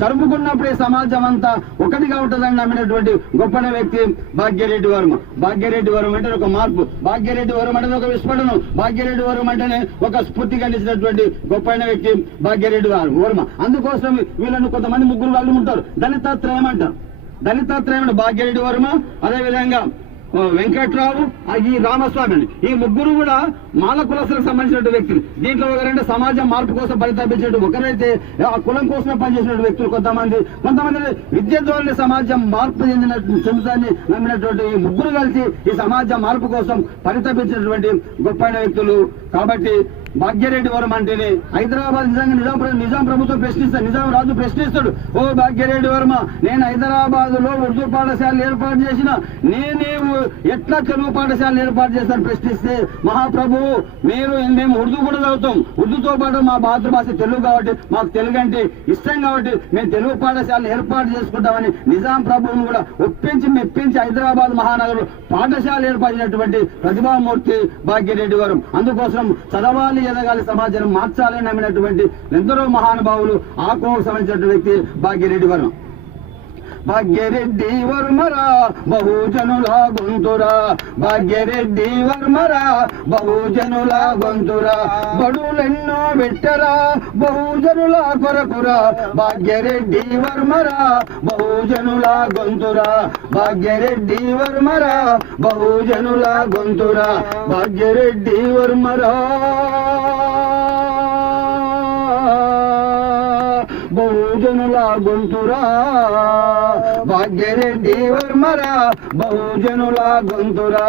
చరుపుకున్నప్పుడు ఈ సమాజం అంతా ఒకటిగా ఉంటుందని నమ్మినటువంటి గొప్పన వ్యక్తి భాగ్యరెడ్డి వర్మ. భాగ్యరెడ్డి వర్మ అంటే ఒక మార్పు, భాగ్యరెడ్డి వర్మ అంటే ఒక విస్ఫోటనం, భాగ్యరెడ్డి వర్మ అంటేనే ఒక స్ఫూర్తి కలిసినటువంటి గొప్పైన వ్యక్తి భాగ్యరెడ్డి వర్మ. అందుకోసం వీళ్ళను కొంతమంది ముగ్గురు వాళ్ళు ఉంటారు, దళితాత్రయం అంటారు. దళితాత్రయం అంటే భాగ్యరెడ్డి వర్మ, అదేవిధంగా వెంకట్రావు, ఈ రామస్వామి అండి. ఈ ముగ్గురు కూడా మాల కులస్తులకు సంబంధించిన వ్యక్తులు. దీంట్లో ఒకరంటే సమాజం మార్పు కోసం పరితపించేటు, ఒకరైతే ఆ కులం కోసమే పనిచేసిన వ్యక్తులు కొంతమంది విద్య ద్వారా సమాజం మార్పు చెందుతాన్ని నమ్మినటువంటి ఈ ముగ్గురు కలిసి ఈ సమాజం మార్పు కోసం పరితపించినటువంటి గొప్పైన వ్యక్తులు. కాబట్టి భాగ్యరెడ్డి వర్మ అంటేనే హైదరాబాద్ నిజంగా నిజాం ప్రభుత్వం ప్రశ్నిస్తాడు, నిజాం రాజు ప్రశ్నిస్తాడు, ఓ భాగ్యరెడ్డి వర్మ, నేను హైదరాబాద్ లో ఉర్దూ పాఠశాలలు ఏర్పాటు చేసిన, నేనేమో ఎట్లా తెలుగు పాఠశాలలు ఏర్పాటు చేస్తాను ప్రశ్నిస్తే, మహాప్రభు మేము ఉర్దూ కూడా చదువుతాం, ఉర్దూతో పాటు మా మాతృభాష తెలుగు కాబట్టి మాకు తెలుగు అంటే ఇష్టం కాబట్టి మేము తెలుగు పాఠశాలలు ఏర్పాటు చేసుకుంటామని నిజాం ప్రభువును కూడా ఒప్పించి మెప్పించి హైదరాబాద్ మహానగరంలో పాఠశాల ఏర్పడినటువంటి ప్రతిభామూర్తి భాగ్యరెడ్డి వర్మ. అందుకోసం చదవాలి, ఎదగాలి, సమాజాన్ని మార్చాలని నమ్మినటువంటి ఎందరో మహానుభావులు ఆ కోవకు సంబంధించిన వ్యక్తి భాగ్యరెడ్డి వర్మ. భాగ్యరెడ్డి వర్మరా బహుజనుల గొంతురా, భాగ్యరెడ్డి వర్మరా బహుజనుల గొంతురా, బడులెన్నో పెట్టరా బహుజనుల కొరకురా, భాగ్యరెడ్డి వర్మరా బహుజనుల గొంతురా, భాగ్యరెడ్డి వర్మరా బహుజనుల గొంతురా, భాగ్యరెడ్డి వర్మరా బహుజనుల గొంతురా, భాగ్యరెడ్డి వర్మరా బహుజనుల గొంతురా,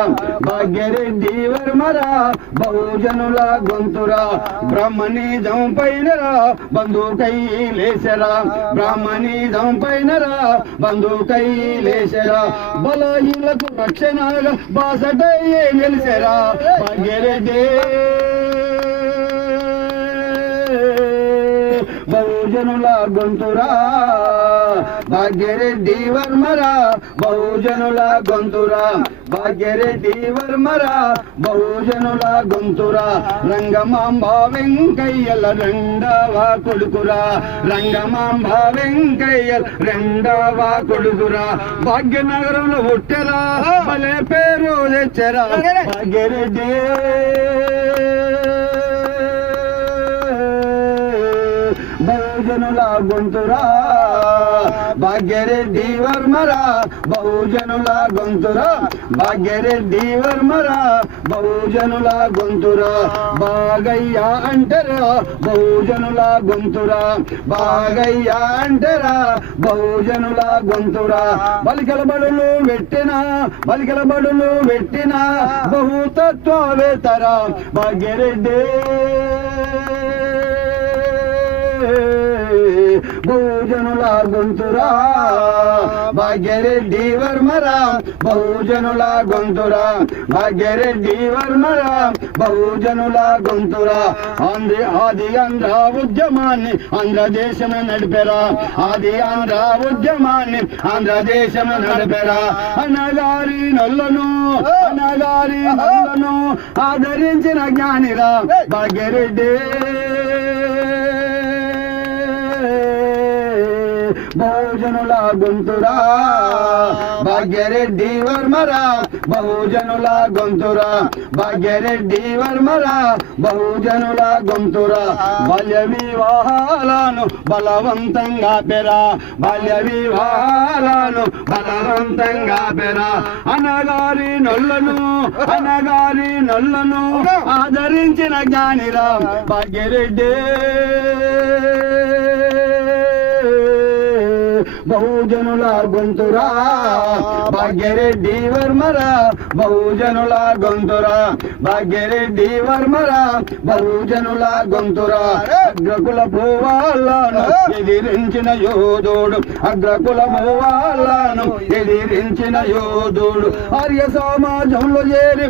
భాగ్యరెడ్డి వర్మరా బహుజనుల గొంతురా, బ్రహ్మనిజం పైనరా బంధుకై లేసరా, బ్రాహ్మణిజం పైనరా బంధుకై లేసరా, బలహీనకు రక్షణగా బాసటై నిలిసరా, భాగ్యరెడ్డి బహుజనుల గొంతురా, భాగ్యరెడ్డి వర్మరా బహుజనుల గొంతురా, భాగ్యరెడ్డి వర్మరా బహుజనుల గొంతురా, రంగమాంబ వెంకయ్యల రెండవ కొడుకురా, రంగమాంబ వెంకయ్యల రెండవ కొడుకురా, భాగ్యనగరంలో పుట్టెరా భలే పేరు తెచ్చరా, భాగ్యరెడ్డి బహుజనుల గొంతురా, భాగ్యరెడ్డి వర్మరా బహుజనుల గొంతురా, భాగ్యరెడ్డి వర్మరా బహుజనుల గొంతురా, బాగయ్య అంటరా బహుజనుల గొంతురా, బాగయ్య అంటరా బహుజనుల గొంతురా, బలికల బడులు పెట్టిన బహుతత్వవేతరా, భాగ్యరెడ్డి బహుజనుల గొంతురా, భాగ్యరెడ్డి వర్మరా బహుజనుల గొంతురా, భాగ్యరెడ్డి వర్మరా బహుజనుల గొంతురా, ఆది ఆంధ్ర ఉద్యమాన్ని ఆంధ్రదేశం నడిపెరా, ఆది ఆంధ్ర ఉద్యమాన్ని ఆంధ్రదేశం నడిపెరా, అనగారి నొల్లను ఆదరించిన జ్ఞానిరా, భాగ్యరెడ్డి బహుజనుల గొంతురా, భాగ్యరెడ్డి వర్మరా బహుజనుల గొంతురా, భాగ్యరెడ్డి వర్మరా బహుజనుల గొంతురా, బాల్య వివాహాలను బలవంతంగా పెరా, బాల్య వివాహాలను బలవంతంగా పెరా, అనగారి నొల్లను ఆదరించిన జ్ఞానిరా, భాగ్యరెడ్డి బహుజనుల గొంతురా, భాగ్యరెడ్డి వర్మరా బహుజనుల గొంతురా, భాగ్యరెడ్డి వర్మరా బహుజనుల గొంతురా, అగ్రకుల పోవాలను ఎదిరించిన యోధుడు, అగ్రకుల పోవాలను ఎదిరించిన యోధుడు, ఆర్య సమాజంలో చేరి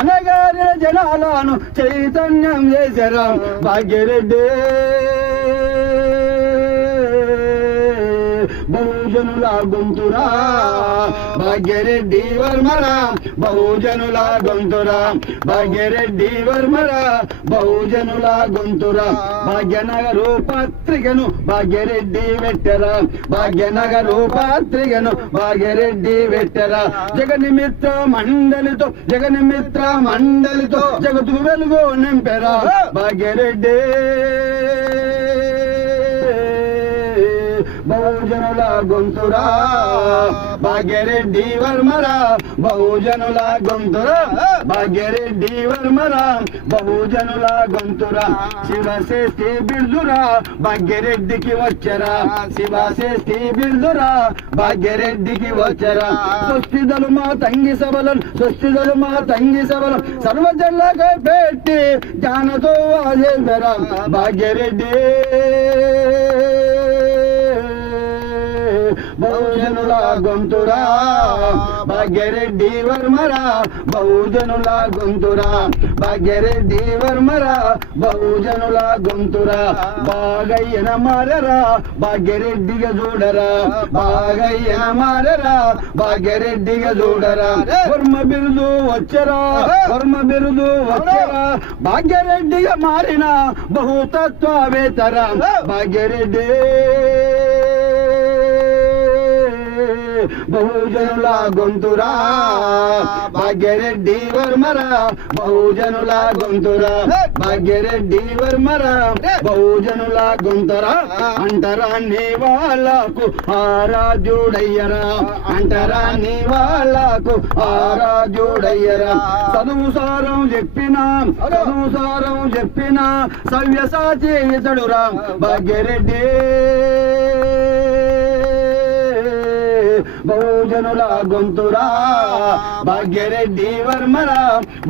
అనగారిన జనాలను చైతన్యం చేశారా, భాగ్యరెడ్డి బహుజనుల గొంతురా భాగ్యరెడ్డి వర్మరా బహుజనుల గొంతురా భాగ్యరెడ్డి వర్మరా బహుజనుల గొంతురా భాగ్యనగరు పత్రికను భాగ్యరెడ్డి వెట్టరా భాగ్యనగరు పత్రికను భాగ్యరెడ్డి వెట్టరా జగన్మిత్ర మండలితో జగతుకు వెలుగు నింపెరా భాగ్యరెడ్డి బహుజనుల గొంతురా భాగ్యరెడ్డి వర్మరా బహుజనుల గొంతురా భాగ్యరెడ్డి వర్మరా బహుజనుల గొంతురా శివశ్రేష్ఠి బిల్దురా భాగ్యరెడ్డికి వచ్చరా శివశ్రేష్ఠి బిల్దురా భాగ్యరెడ్డికి వచ్చరా స్వస్తిదలు మా తంగి సభలను సర్వజనులకై పెట్టి జ్ఞానతో వాజేరా భాగ్యరెడ్డి బహుజనుల గొంతురా భాగ్యరెడ్డి వర్మరా బహుజనుల గొంతురా భాగ్యరెడ్డి వర్మరా బహుజనుల గొంతురా బాగయ్యన మారరా భాగ్యరెడ్డిగా చూడరా బాగయ్యన మారరా భాగ్యరెడ్డిగా చూడరా వర్మ బిరుదు వచ్చరా భాగ్యరెడ్డిగా మారిన బహుతత్వవేతరా భాగ్యరెడ్డి బహుజనుల గొంతురా భాగ్యరెడ్డి వర్మరా బహుజనుల గొంతురా భాగ్యరెడ్డి వర్మరా బహుజనుల గొంతురా అంటరాని వాళ్ళకు ఆరాధ్యుడయ్యరా అంటరాని వాళ్ళకు ఆరాధ్యుడయ్యరా చదువు సారం చెప్పిన సవ్యసాచి ఇతడురా భాగ్యరెడ్డి బహుజనుల గొంతురా భాగ్యరెడ్డి వర్మరా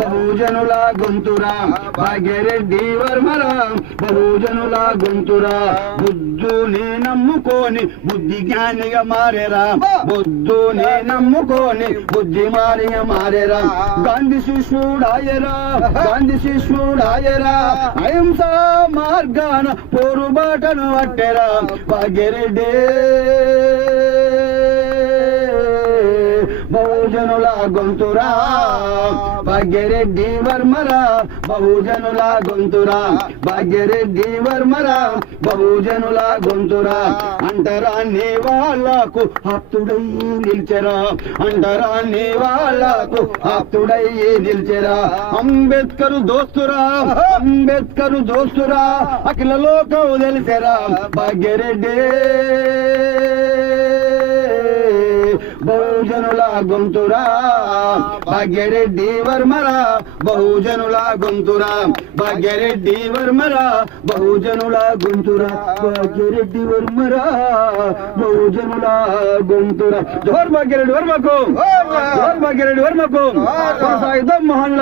బహుజనుల గొంతురా భాగ్యరెడ్డి వర్మరా బహుజనుల గొంతురా బుద్ధుని నమ్ముకొని బుద్ధి జ్ఞానిగా మారేరా బుద్ధుని నమ్ముకొని బుద్ధిమానిగా మారేరా గాంధీ శిష్యుడాయరా అహింసా మార్గాన పోరుబాటను పట్టెరా భాగ్యరెడ్డి బహుజనుల గొంతురా భాగ్యరెడ్డి వర్మరా బహుజనుల గొంతురా భాగ్యరెడ్డి వర్మరా బహుజనుల గొంతురా అంటరాని వాళ్ళకు ఆప్తుడయ్యి నిల్చెరా అంటరాని వాళ్ళకు ఆప్తుడయ్యి నిల్చెరా అంబేద్కర్ దోస్తురా అఖిల లోకం తెలిసెరా భాగ్యరెడ్డి బహుజనుల గొంతురా భాగ్యరెడ్డి వర్మరా బహుజనుల గొంతురా భాగ్యరెడ్డి వర్మరా బహుజనుల గొంతురా భాగ్యరెడ్డి వర్మరా బహుజనుల గొంతురా జోహార్ భాగ్యరెడ్డి వర్మకు కొనసాగిద్దాం మోహన్ లాల్